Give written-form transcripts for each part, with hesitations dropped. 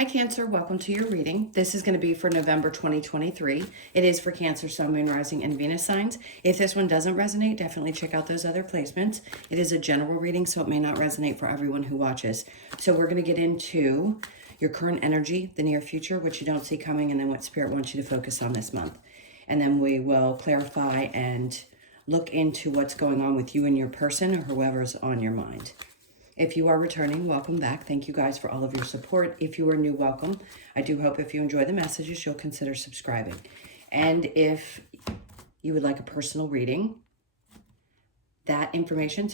Hi Cancer, welcome to your reading. This is going to be for November 2023. It is for Cancer, Sun, Moon, Rising, and Venus signs. If this one doesn't resonate, definitely check out those other placements. It is a general reading, so it may not resonate for everyone who watches. So we're going to get into your current energy, the near future, what you don't see coming, and then what Spirit wants you to focus on this month. And then we will clarify and look into what's going on with you and your person or whoever's on your mind. If you are returning, welcome back. Thank you guys for all of your support. If you are new, welcome. I do hope if you enjoy the messages, you'll consider subscribing. And if you would like a personal reading, that information,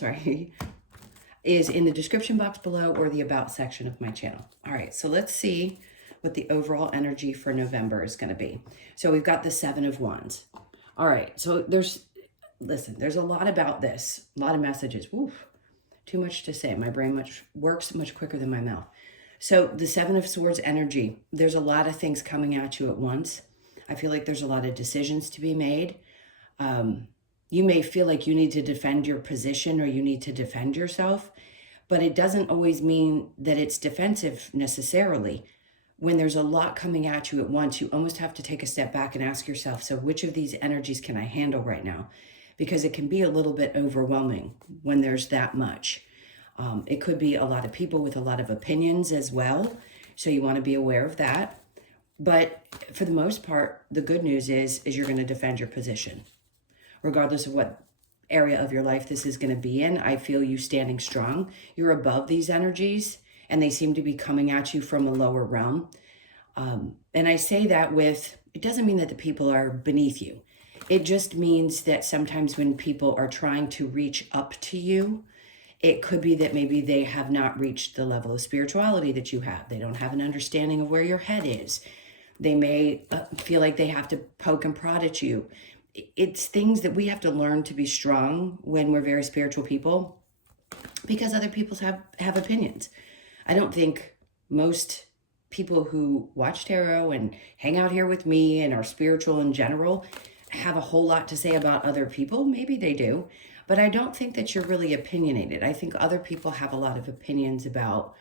is in the description box below or the About section of my channel. All right, so let's see what the overall energy for November is going to be. So we've got the Seven of Wands. All right, so there's a lot about this, a lot of messages. Oof. Too much to say. My brain works much quicker than my mouth. So the Seven of Swords energy, there's a lot of things coming at you at once. I feel like there's a lot of decisions to be made. You may feel like you need to defend your position or you need to defend yourself, but it doesn't always mean that it's defensive necessarily. When there's a lot coming at you at once, you almost have to take a step back and ask yourself, so which of these energies can I handle right now? Because it can be a little bit overwhelming when there's that much. It could be a lot of people with a lot of opinions as well, so you want to be aware of that. But for the most part, the good news is you're going to defend your position. Regardless of what area of your life this is going to be in, I feel you standing strong. You're above these energies, and they seem to be coming at you from a lower realm. And I say that it doesn't mean that the people are beneath you. It just means that sometimes when people are trying to reach up to you, it could be that maybe they have not reached the level of spirituality that you have. They don't have an understanding of where your head is. They may feel like they have to poke and prod at you. It's things that we have to learn to be strong when we're very spiritual people, because other people have opinions. I don't think most people who watch tarot and hang out here with me and are spiritual in general have a whole lot to say about other people. Maybe they do, but I don't think that you're really opinionated. I think other people have a lot of opinions about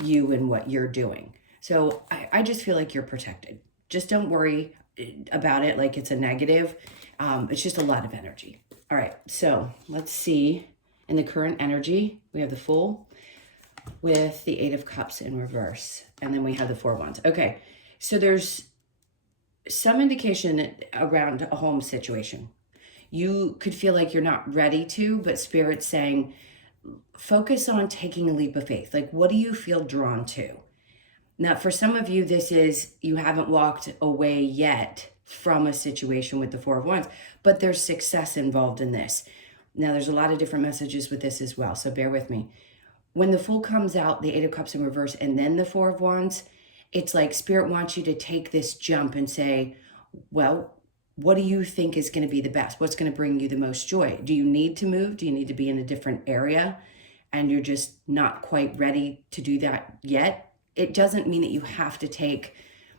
you and what you're doing. So I just feel like you're protected. Just don't worry about it like it's a negative. It's just a lot of energy. All right, so let's see. In the current energy, we have the Fool with the Eight of Cups in reverse, and then we have the Four of Wands. Okay, so there's some indication around a home situation. You could feel like you're not ready to, but Spirit's saying, focus on taking a leap of faith. Like, what do you feel drawn to? Now, for some of you, this is, you haven't walked away yet from a situation with the Four of Wands, but there's success involved in this. Now, there's a lot of different messages with this as well, so bear with me. When the Fool comes out, the Eight of Cups in reverse, and then the Four of Wands, it's like Spirit wants you to take this jump and say, well, what do you think is going to be the best? What's going to bring you the most joy? Do you need to move? Do you need to be in a different area and you're just not quite ready to do that yet? It doesn't mean that you have to take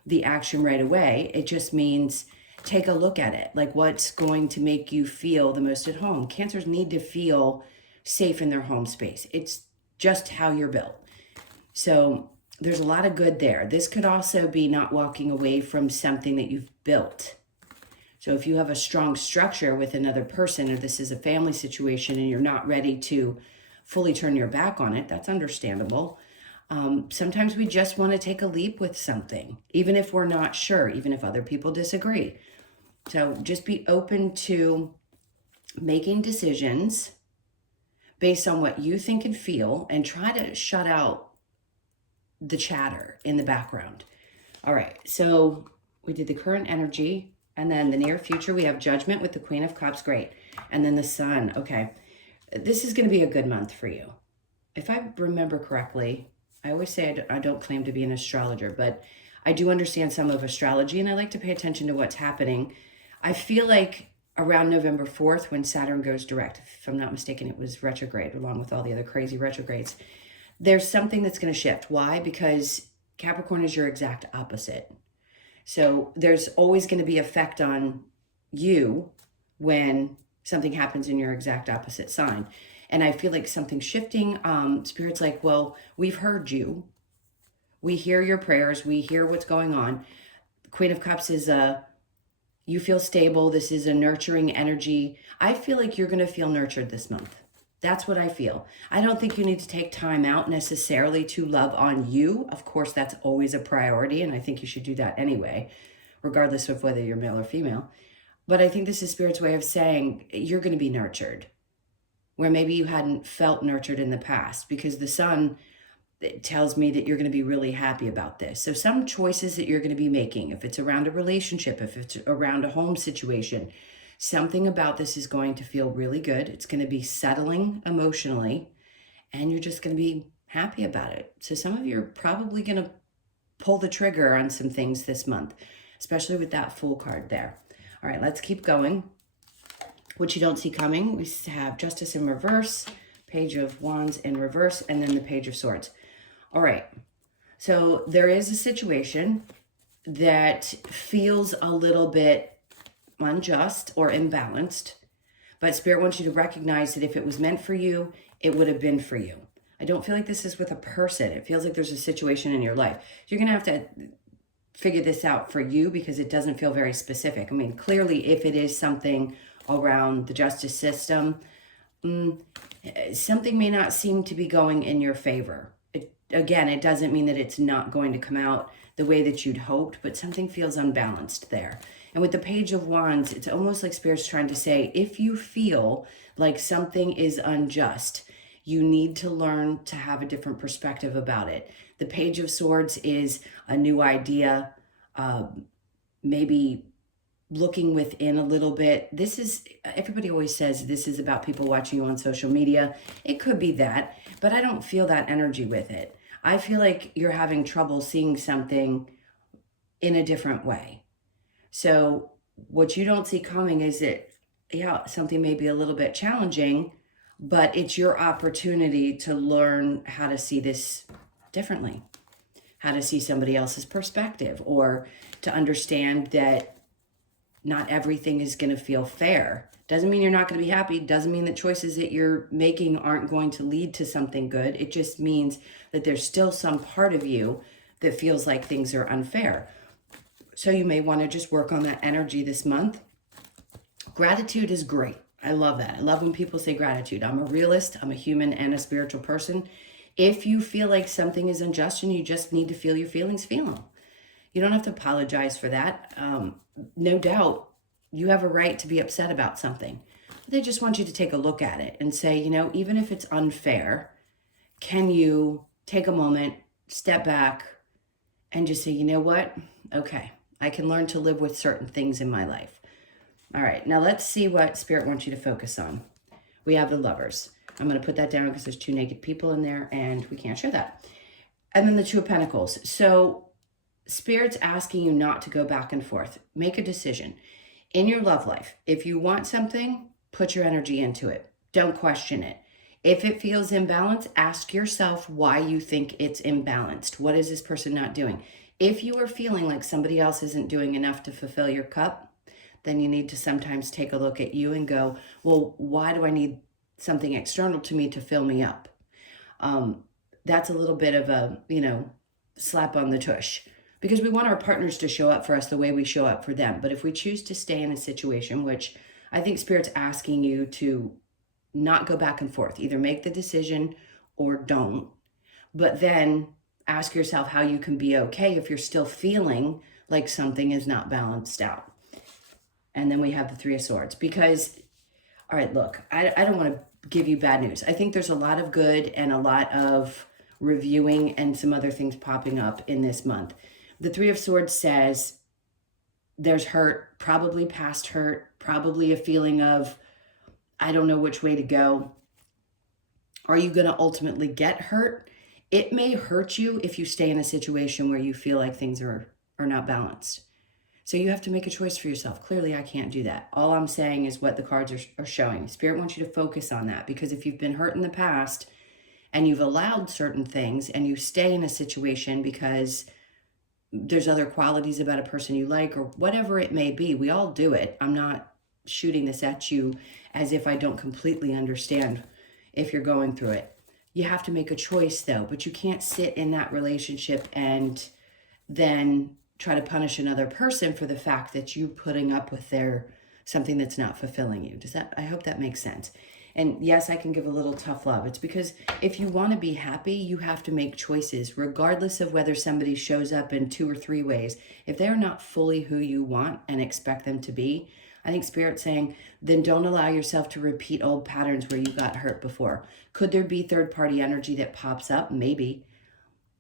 the action right away. It just means take a look at it. Like, what's going to make you feel the most at home? Cancers need to feel safe in their home space. It's just how you're built. So there's a lot of good there. This could also be not walking away from something that you've built. So if you have a strong structure with another person, or this is a family situation and you're not ready to fully turn your back on it, that's understandable. Sometimes we just want to take a leap with something, even if we're not sure, even if other people disagree. So just be open to making decisions based on what you think and feel, and try to shut out the chatter in the background. All right, so we did the current energy, and then the near future, we have Judgment with the Queen of Cups, great. And then the Sun, okay. This is gonna be a good month for you. If I remember correctly, I always say I don't claim to be an astrologer, but I do understand some of astrology, and I like to pay attention to what's happening. I feel like around November 4th, when Saturn goes direct, if I'm not mistaken, it was retrograde, along with all the other crazy retrogrades, there's something that's going to shift. Why? Because Capricorn is your exact opposite. So there's always going to be effect on you when something happens in your exact opposite sign. And I feel like something's shifting. Spirit's like, well, we've heard you. We hear your prayers. We hear what's going on. Queen of Cups is you feel stable. This is a nurturing energy. I feel like you're going to feel nurtured this month. That's what I feel. I don't think you need to take time out necessarily to love on you. Of course, that's always a priority, and I think you should do that anyway, regardless of whether you're male or female. But I think this is Spirit's way of saying you're going to be nurtured, where maybe you hadn't felt nurtured in the past, because the Sun, it tells me that you're going to be really happy about this. So some choices that you're going to be making, if it's around a relationship, if it's around a home situation, something about this is going to feel really good. It's going to be settling emotionally, and you're just going to be happy about it. So some of you are probably going to pull the trigger on some things this month, especially with that Fool card there. All right, let's keep going. What you don't see coming, we have Justice in reverse, Page of Wands in reverse, and then the Page of Swords. All right, so there is a situation that feels a little bit unjust or imbalanced, but Spirit wants you to recognize that if it was meant for you, it would have been for you. I don't feel like this is with a person. It feels like there's a situation in your life. You're going to have to figure this out for you, because it doesn't feel very specific. I mean, clearly, if it is something around the justice system, something may not seem to be going in your favor. Again, it doesn't mean that it's not going to come out the way that you'd hoped, but something feels unbalanced there. And with the Page of Wands, it's almost like Spirit's trying to say, if you feel like something is unjust, you need to learn to have a different perspective about it. The Page of Swords is a new idea, maybe looking within a little bit. This is, everybody always says this is about people watching you on social media. It could be that, but I don't feel that energy with it. I feel like you're having trouble seeing something in a different way. So what you don't see coming is that, yeah, something may be a little bit challenging, but it's your opportunity to learn how to see this differently, how to see somebody else's perspective, or to understand that not everything is going to feel fair. Doesn't mean you're not going to be happy. Doesn't mean that choices that you're making aren't going to lead to something good. It just means that there's still some part of you that feels like things are unfair. So you may want to just work on that energy this month. Gratitude is great. I love that. I love when people say gratitude. I'm a realist. I'm a human and a spiritual person. If you feel like something is unjust and you just need to feel your feelings, feel them. You don't have to apologize for that. No doubt you have a right to be upset about something. They just want you to take a look at it and say, you know, even if it's unfair, can you take a moment, step back, and just say, you know what? Okay, I can learn to live with certain things in my life. All right, now let's see what Spirit wants you to focus on. We have the Lovers. I'm going to put that down because there's two naked people in there and we can't show that. And then the Two of Pentacles. So Spirit's asking you not to go back and forth. Make a decision. In your love life, if you want something, put your energy into it. Don't question it. If it feels imbalanced, ask yourself why you think it's imbalanced. What is this person not doing? If you are feeling like somebody else isn't doing enough to fulfill your cup, then you need to sometimes take a look at you and go, well, why do I need something external to me to fill me up? That's a little bit of a, slap on the tush, because we want our partners to show up for us the way we show up for them. But if we choose to stay in a situation, which I think Spirit's asking you to not go back and forth, either make the decision or don't, but then ask yourself how you can be okay if you're still feeling like something is not balanced out. And then we have the Three of Swords, because, all right, look, I don't want to give you bad news. I think there's a lot of good and a lot of reviewing and some other things popping up in this month. The Three of Swords says there's hurt, probably past hurt, probably a feeling of, I don't know which way to go. Are you going to ultimately get hurt? It may hurt you if you stay in a situation where you feel like things are not balanced. So you have to make a choice for yourself. Clearly, I can't do that. All I'm saying is what the cards are showing. Spirit wants you to focus on that, because if you've been hurt in the past and you've allowed certain things and you stay in a situation because there's other qualities about a person you like or whatever it may be, we all do it. I'm not shooting this at you as if I don't completely understand if you're going through it. You have to make a choice though, but you can't sit in that relationship and then try to punish another person for the fact that you putting up with their something that's not fulfilling you. I hope that makes sense. And yes, I can give a little tough love. It's because if you want to be happy, you have to make choices, regardless of whether somebody shows up in 2 or 3 ways. If they're not fully who you want and expect them to be, I think Spirit's saying, then don't allow yourself to repeat old patterns where you got hurt before. Could there be third-party energy that pops up? Maybe.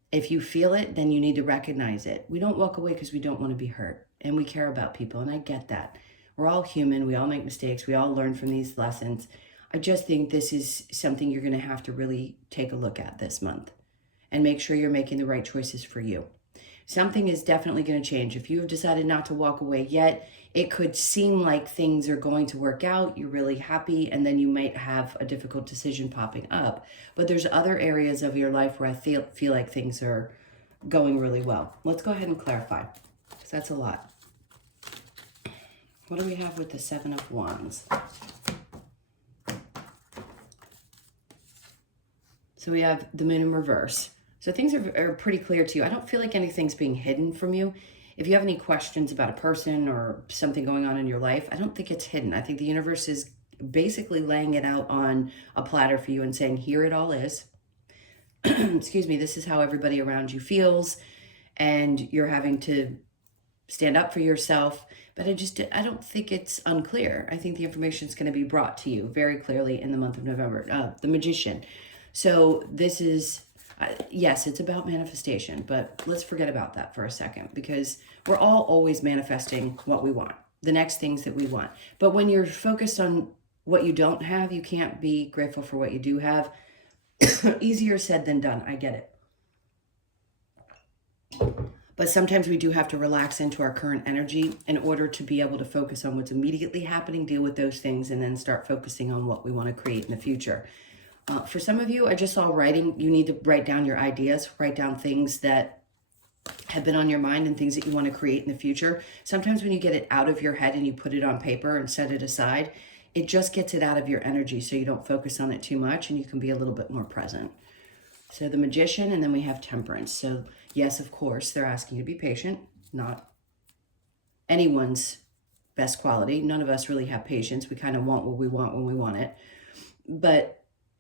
If you feel it, then you need to recognize it. We don't walk away because we don't want to be hurt, and we care about people, and I get that. We're all human. We all make mistakes. We all learn from these lessons. I just think this is something you're going to have to really take a look at this month and make sure you're making the right choices for you. Something is definitely going to change. If you have decided not to walk away yet, it could seem like things are going to work out. You're really happy, and then you might have a difficult decision popping up. But there's other areas of your life where I feel like things are going really well. Let's go ahead and clarify, because that's a lot. What do we have with the 7 of Wands? So we have the Moon in reverse. So things are pretty clear to you. I don't feel like anything's being hidden from you. If you have any questions about a person or something going on in your life, I don't think it's hidden. I think the universe is basically laying it out on a platter for you and saying, here it all is. Excuse me, this is how everybody around you feels, and you're having to stand up for yourself. But I don't think it's unclear. I think the information is going to be brought to you very clearly in the month of November. The Magician. So this is, yes, it's about manifestation, but let's forget about that for a second, because we're all always manifesting what we want, the next things that we want. But when you're focused on what you don't have, you can't be grateful for what you do have. Easier said than done. I get it. But sometimes we do have to relax into our current energy in order to be able to focus on what's immediately happening, deal with those things, and then start focusing on what we want to create in the future. For some of you, I just saw writing. You need to write down your ideas, write down things that have been on your mind and things that you want to create in the future. Sometimes when you get it out of your head and you put it on paper and set it aside, it just gets it out of your energy so you don't focus on it too much and you can be a little bit more present. So the Magician, and then we have Temperance. So yes, of course, they're asking you to be patient, not anyone's best quality. None of us really have patience. We kind of want what we want when we want it. But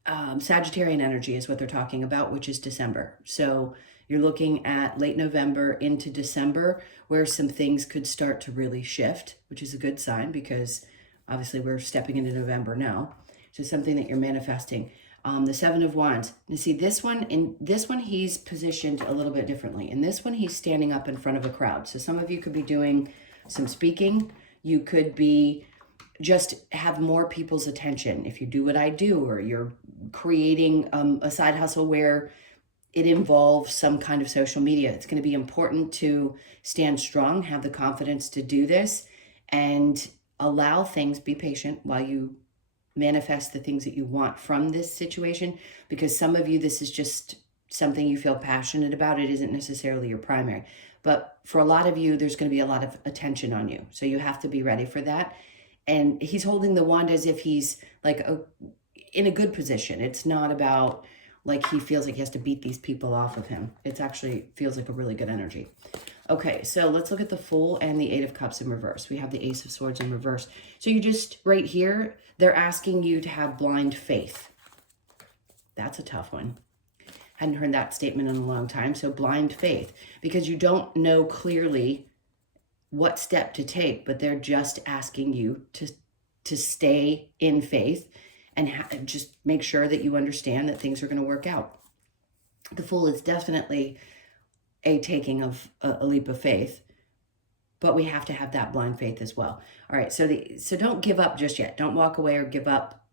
Sagittarian energy is what they're talking about, which is December. So you're looking at late November into December where some things could start to really shift, which is a good sign because obviously we're stepping into November now. So something that you're manifesting. The 7 of Wands. You see in this one, he's positioned a little bit differently. In this one, he's standing up in front of a crowd. So some of you could be doing some speaking. You could be just have more people's attention if you do what I do, or you're creating a side hustle where it involves some kind of social media. It's going to be important to stand strong, have the confidence to do this, and allow things, be patient while you manifest the things that you want from this situation, because some of you, this is just something you feel passionate about. It isn't necessarily your primary, but for a lot of you, there's going to be a lot of attention on you. So you have to be ready for that. And he's holding the wand as if he's like in a good position. It's not about like he feels like he has to beat these people off of him. It actually feels like a really good energy. Okay, so let's look at the Fool and the 8 of Cups in reverse. We have the Ace of Swords in reverse. So you just, right here, they're asking you to have blind faith. That's a tough one. Hadn't heard that statement in a long time. So blind faith, because you don't know clearly what step to take, but they're just asking you to stay in faith and just make sure that you understand that things are going to work out. The Fool is definitely a taking of a leap of faith, but we have to have that blind faith as well. All right, so don't give up just yet. Don't walk away or give up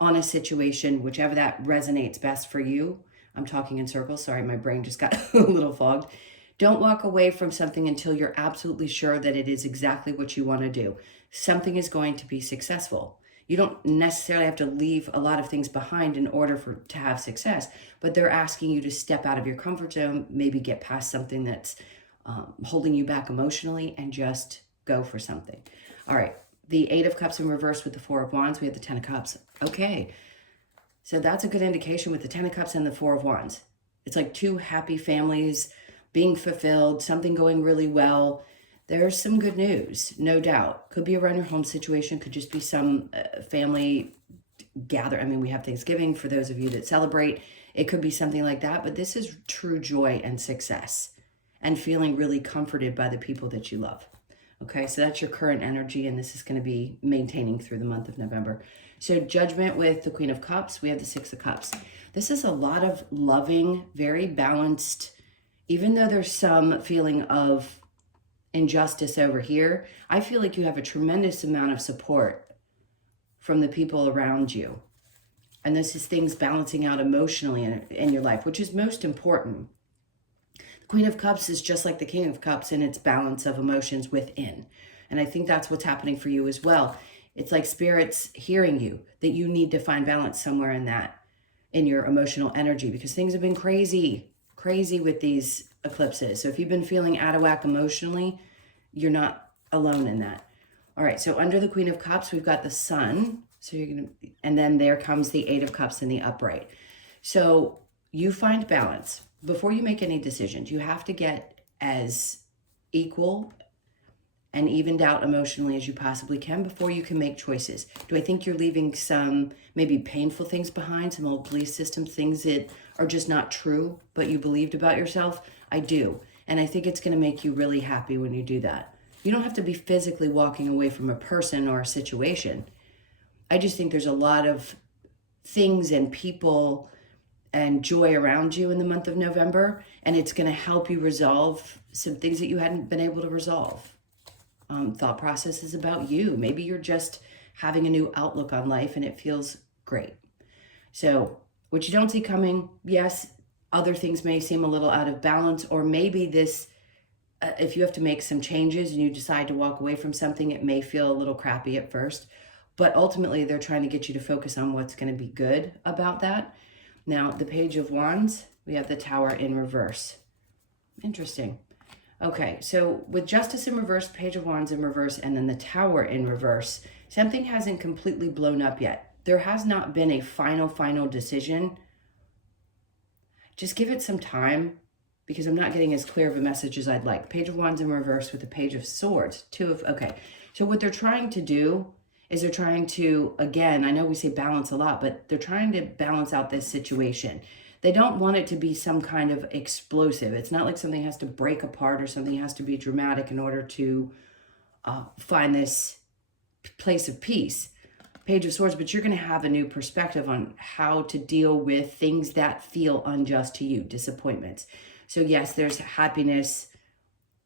on a situation, whichever that resonates best for you. I'm talking in circles. Sorry, my brain just got a little fogged. Don't walk away from something until you're absolutely sure that it is exactly what you want to do. Something is going to be successful. You don't necessarily have to leave a lot of things behind in order to have success, but they're asking you to step out of your comfort zone, maybe get past something that's holding you back emotionally, and just go for something. All right, the 8 of Cups in reverse with the 4 of Wands. We have the 10 of Cups. Okay, So that's a good indication with the Ten of Cups and the Four of Wands. It's like two happy families being fulfilled, something going really well. There's some good news, no doubt. Could be around your home situation, could just be some family gather. I mean, we have Thanksgiving for those of you that celebrate. It could be something like that, but this is true joy and success and feeling really comforted by the people that you love. Okay, so that's your current energy, and this is going to be maintaining through the month of November. So Judgment with the Queen of Cups, we have the Six of Cups. This is a lot of loving, very balanced, even though there's some feeling of injustice over here, I feel like you have a tremendous amount of support from the people around you. And this is things balancing out emotionally in your life, which is most important. The Queen of Cups is just like the King of Cups in its balance of emotions within. And I think that's what's happening for you as well. It's like Spirit's hearing you, that you need to find balance somewhere in that, in your emotional energy, because things have been crazy with these eclipses. So if you've been feeling out of whack emotionally, you're not alone in that. All right, so under the Queen of Cups, we've got the Sun. So you're gonna, and then there comes the Eight of Cups in the upright. So you find balance. Before you make any decisions, you have to get as equal and evened out emotionally as you possibly can before you can make choices. Do I think you're leaving some maybe painful things behind, some old belief systems, things that are just not true, but you believed about yourself? I do. And I think it's going to make you really happy when you do that. You don't have to be physically walking away from a person or a situation. I just think there's a lot of things and people and joy around you in the month of November, and it's going to help you resolve some things that you hadn't been able to resolve. Thought processes about you. Maybe you're just having a new outlook on life and it feels great. So what you don't see coming, yes, other things may seem a little out of balance, or maybe this, if you have to make some changes and you decide to walk away from something, it may feel a little crappy at first, but ultimately they're trying to get you to focus on what's going to be good about that. Now, the Page of Wands, we have the Tower in reverse. Interesting. Okay, so with Justice in reverse, Page of Wands in reverse, and then the Tower in reverse, something hasn't completely blown up yet. There has not been a final decision. Just give it some time, because I'm not getting as clear of a message as I'd like. Page of Wands in reverse with the Page of Swords. Okay. So what they're trying to do is they're trying to, again, I know we say balance a lot, but they're trying to balance out this situation. They don't want it to be some kind of explosive. It's not like something has to break apart or something has to be dramatic in order to find this place of peace. Page of Swords, but you're going to have a new perspective on how to deal with things that feel unjust to you, disappointments. So yes, there's happiness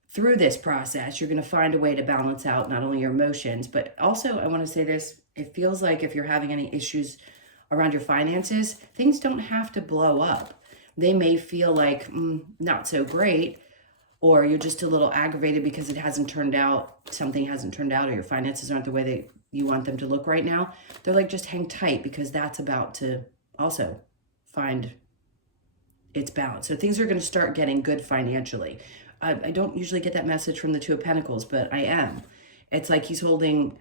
through this process. You're going to find a way to balance out not only your emotions, but also, I want to say this, it feels like if you're having any issues around your finances, things don't have to blow up. They may feel like not so great, or you're just a little aggravated because it hasn't turned out, something hasn't turned out, or your finances aren't the way that you want them to look right now. They're like, just hang tight, because that's about to also find its balance. So things are going to start getting good financially. I don't usually get that message from the Two of Pentacles, but I am. It's like he's holding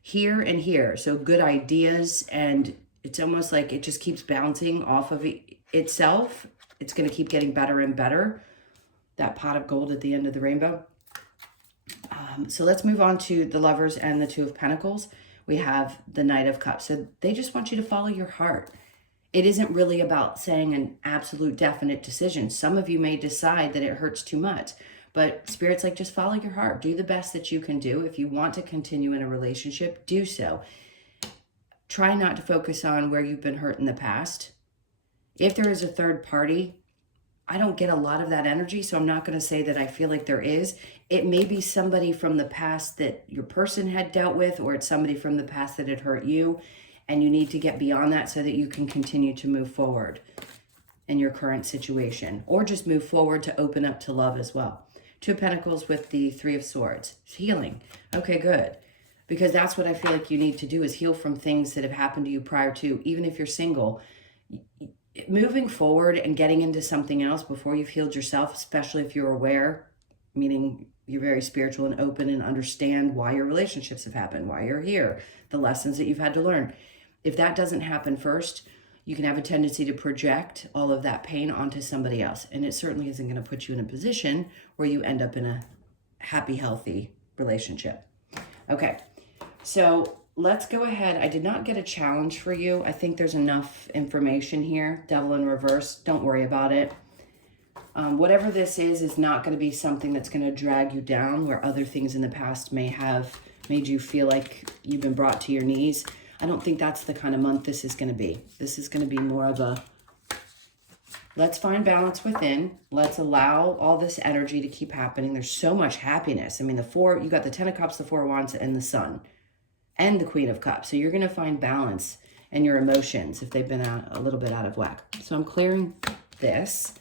here and here. So good ideas, and it's almost like it just keeps bouncing off of itself. It's going to keep getting better and better. That pot of gold at the end of the rainbow. So let's move on to the Lovers and the Two of Pentacles. We have the Knight of Cups. So they just want you to follow your heart. It isn't really about saying an absolute definite decision. Some of you may decide that it hurts too much, but Spirit's like, just follow your heart. Do the best that you can do. If you want to continue in a relationship, do so. Try not to focus on where you've been hurt in the past. If there is a third party, I don't get a lot of that energy, so I'm not going to say that I feel like there is. It may be somebody from the past that your person had dealt with, or it's somebody from the past that had hurt you, and you need to get beyond that so that you can continue to move forward in your current situation, or just move forward to open up to love as well. Two of Pentacles with the Three of Swords. Healing. Okay, good. Because that's what I feel like you need to do, is heal from things that have happened to you prior to, even if you're single. Moving forward and getting into something else before you've healed yourself, especially if you're aware, meaning you're very spiritual and open and understand why your relationships have happened, why you're here, the lessons that you've had to learn. If that doesn't happen first, you can have a tendency to project all of that pain onto somebody else. And it certainly isn't going to put you in a position where you end up in a happy, healthy relationship. Okay, so let's go ahead. I did not get a challenge for you. I think there's enough information here. Devil in reverse, don't worry about it. Whatever this is not going to be something that's going to drag you down where other things in the past may have made you feel like you've been brought to your knees. I don't think that's the kind of month this is going to be. This is going to be more of a, let's find balance within. Let's allow all this energy to keep happening. There's so much happiness. I mean, you got the 10 of Cups, the 4 of Wands, and the Sun, and the Queen of Cups. So you're going to find balance in your emotions if they've been a little bit out of whack. So I'm clearing this,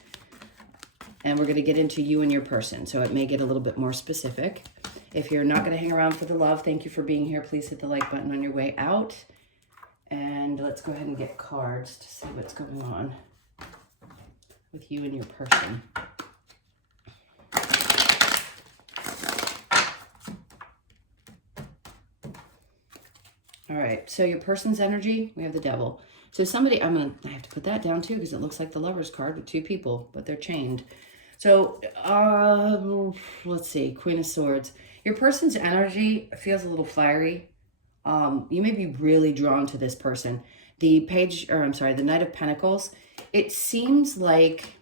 and we're going to get into you and your person. So it may get a little bit more specific. If you're not going to hang around for the love, thank you for being here. Please hit the like button on your way out. And let's go ahead and get cards to see what's going on with you and your person. All right, so your person's energy, we have the Devil. So somebody, I have to put that down too because it looks like the Lover's card with 2 people, but they're chained. So let's see, Queen of Swords. Your person's energy feels a little fiery. You may be really drawn to this person. The Knight of Pentacles. It seems like,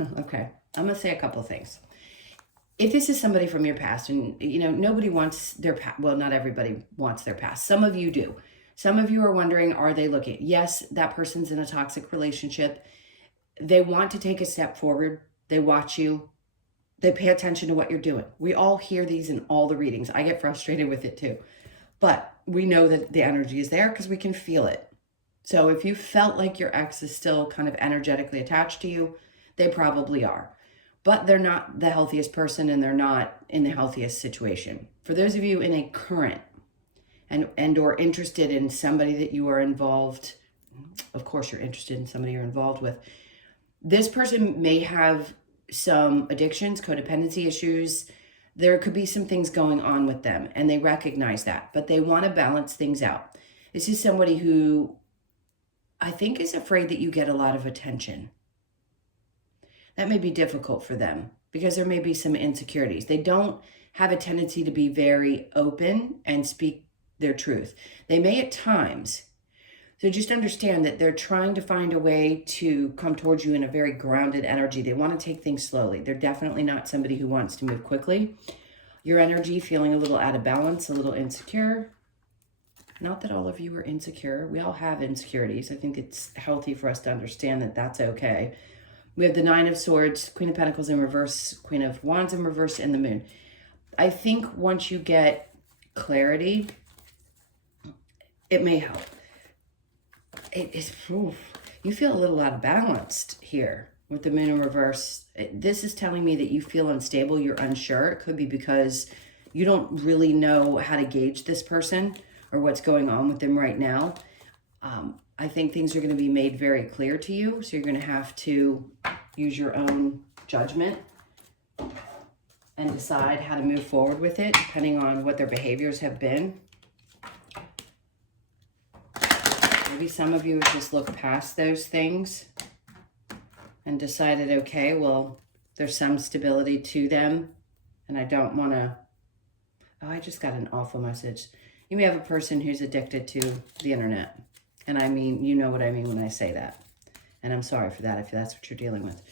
okay, I'm going to say a couple of things. If this is somebody from your past, and nobody wants their past, well, not everybody wants their past. Some of you do. Some of you are wondering, are they looking? Yes, that person's in a toxic relationship. They want to take a step forward. They watch you. They pay attention to what you're doing. We all hear these in all the readings. I get frustrated with it too. But we know that the energy is there because we can feel it. So if you felt like your ex is still kind of energetically attached to you, they probably are. But they're not the healthiest person and they're not in the healthiest situation. For those of you in a current and or interested in somebody that you are involved, of course you're interested in somebody you're involved with, this person may have some addictions, codependency issues. There could be some things going on with them and they recognize that, but they want to balance things out. This is somebody who I think is afraid that you get a lot of attention. That may be difficult for them because there may be some insecurities. They don't have a tendency to be very open and speak their truth. They may at times. So just understand that they're trying to find a way to come towards you in a very grounded energy. They want to take things slowly. They're definitely not somebody who wants to move quickly. Your energy feeling a little out of balance, a little insecure. Not that all of you are insecure. We all have insecurities. I think it's healthy for us to understand that that's okay. We have the 9 of Swords, Queen of Pentacles in reverse, Queen of Wands in reverse, and the Moon. I think once you get clarity, it may help. You feel a little out of balance here with the Moon in reverse. This is telling me that you feel unstable, you're unsure. It could be because you don't really know how to gauge this person or what's going on with them right now. I think things are going to be made very clear to you. So you're going to have to use your own judgment and decide how to move forward with it, depending on what their behaviors have been. Maybe some of you have just looked past those things and decided, okay, well, there's some stability to them. And I don't want to, oh, I just got an awful message. You may have a person who's addicted to the internet. And I mean, you know what I mean when I say that. And I'm sorry for that if that's what you're dealing with.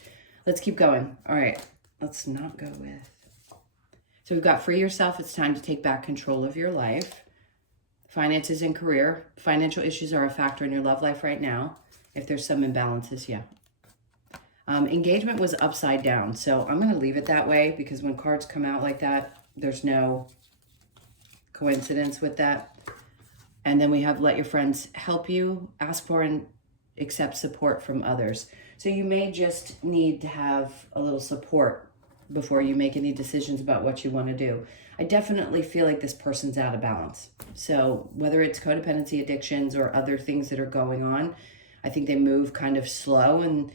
Let's keep going. All right, let's not go with. So we've got free yourself. It's time to take back control of your life. Finances and career. Financial issues are a factor in your love life right now. If there's some imbalances, yeah. Engagement was upside down. So I'm going to leave it that way because when cards come out like that, there's no coincidence with that. And then we have let your friends help you, ask for and accept support from others. So you may just need to have a little support before you make any decisions about what you want to do. I definitely feel like this person's out of balance. So whether it's codependency, addictions, or other things that are going on, I think they move kind of slow. And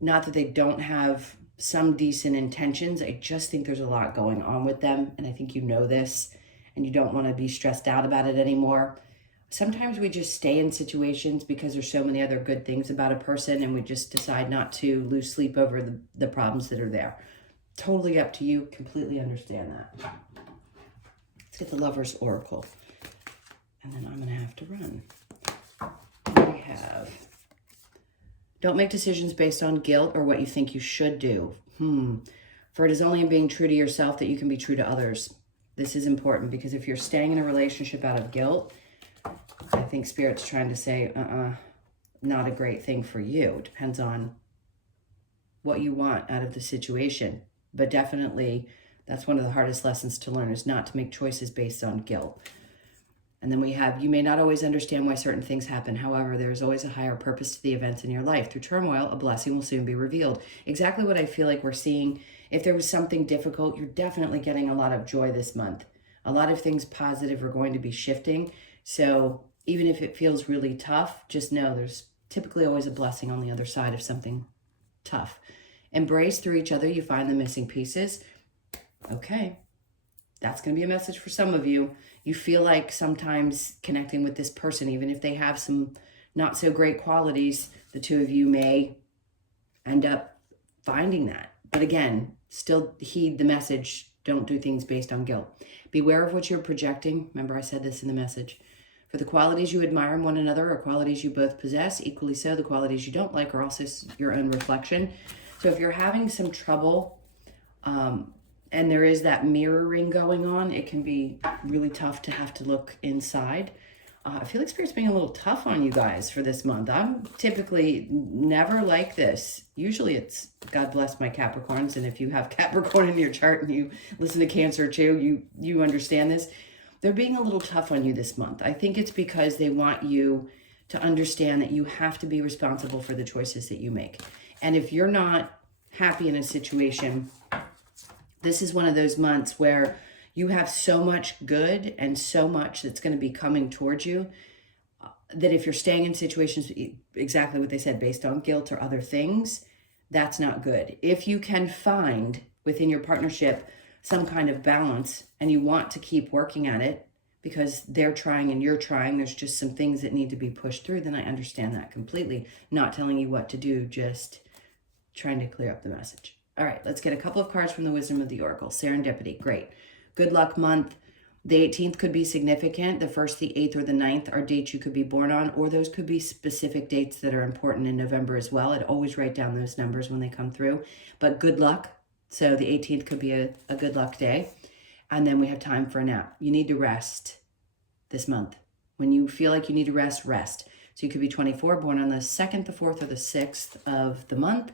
not that they don't have some decent intentions. I just think there's a lot going on with them. And I think you know this and you don't want to be stressed out about it anymore. Sometimes we just stay in situations because there's so many other good things about a person, and we just decide not to lose sleep over the problems that are there. Totally up to you. Completely understand that. Let's get the Lover's Oracle. And then I'm going to have to run. We have, don't make decisions based on guilt or what you think you should do. For it is only in being true to yourself that you can be true to others. This is important because if you're staying in a relationship out of guilt, I think Spirit's trying to say, not a great thing for you. It depends on what you want out of the situation. But definitely, that's one of the hardest lessons to learn, is not to make choices based on guilt. And then we have, you may not always understand why certain things happen. However, there is always a higher purpose to the events in your life. Through turmoil, a blessing will soon be revealed. Exactly what I feel like we're seeing. If there was something difficult, you're definitely getting a lot of joy this month. A lot of things positive are going to be shifting. So even if it feels really tough, just know there's typically always a blessing on the other side of something tough. Embrace through each other, you find the missing pieces. Okay, that's going to be a message for some of you. You feel like sometimes connecting with this person, even if they have some not so great qualities, the two of you may end up finding that. But again, still heed the message. Don't do things based on guilt. Beware of what you're projecting. Remember, I said this in the message. For the qualities you admire in one another are qualities you both possess. Equally so, the qualities you don't like are also your own reflection. So if you're having some trouble, and there is that mirroring going on, it can be really tough to have to look inside. I feel like Spirit's being a little tough on you guys for this month. I'm typically never like this. Usually it's God bless my Capricorns. And if you have Capricorn in your chart and you listen to Cancer too, you understand this. They're being a little tough on you this month. I think it's because they want you to understand that you have to be responsible for the choices that you make. And if you're not happy in a situation, this is one of those months where you have so much good and so much that's going to be coming towards you that if you're staying in situations, exactly what they said, based on guilt or other things, that's not good. If you can find within your partnership some kind of balance and you want to keep working at it because they're trying and you're trying, there's just some things that need to be pushed through, then I understand that completely. Not telling you what to do, just trying to clear up the message. All right, let's get a couple of cards from the Wisdom of the Oracle. Serendipity, great. Good luck month. The 18th could be significant. The 1st, the 8th, or the 9th are dates you could be born on, or those could be specific dates that are important in November as well. I'd always write down those numbers when they come through. But good luck. So the 18th could be a good luck day. And then we have time for a nap. You need to rest this month. When you feel like you need to rest, rest. So you could be 24, born on the 2nd, the 4th, or the 6th of the month.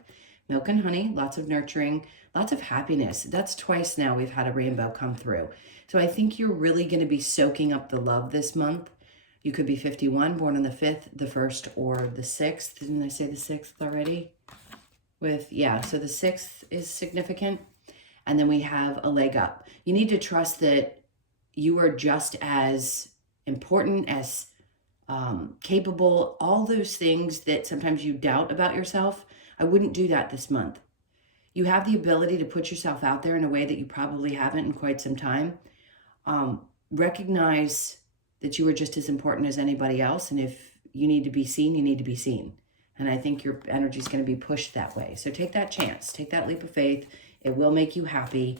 Milk and honey, lots of nurturing, lots of happiness. That's twice now we've had a rainbow come through. So I think you're really going to be soaking up the love this month. You could be 51, born on the 5th, the 1st, or the 6th. Didn't I say the 6th already? So the 6th is significant. And then we have a leg up. You need to trust that you are just as important, as capable, all those things that sometimes you doubt about yourself. I wouldn't do that this month. You have the ability to put yourself out there in a way that you probably haven't in quite some time. Recognize that you are just as important as anybody else. And if you need to be seen, you need to be seen. And I think your energy is going to be pushed that way. So take that chance. Take that leap of faith. It will make you happy.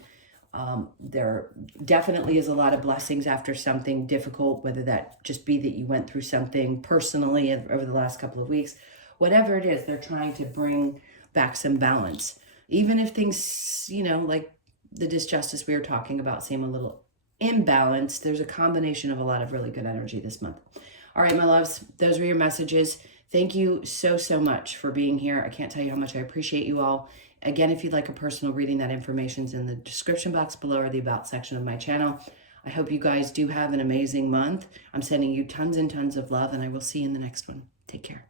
There definitely is a lot of blessings after something difficult, whether that just be that you went through something personally over the last couple of weeks. Whatever it is, they're trying to bring back some balance. Even if things, like the disjustice we were talking about seem a little imbalanced, there's a combination of a lot of really good energy this month. All right, my loves, those were your messages. Thank you so, so much for being here. I can't tell you how much I appreciate you all. Again, if you'd like a personal reading, that information's in the description box below or the About section of my channel. I hope you guys do have an amazing month. I'm sending you tons and tons of love, and I will see you in the next one. Take care.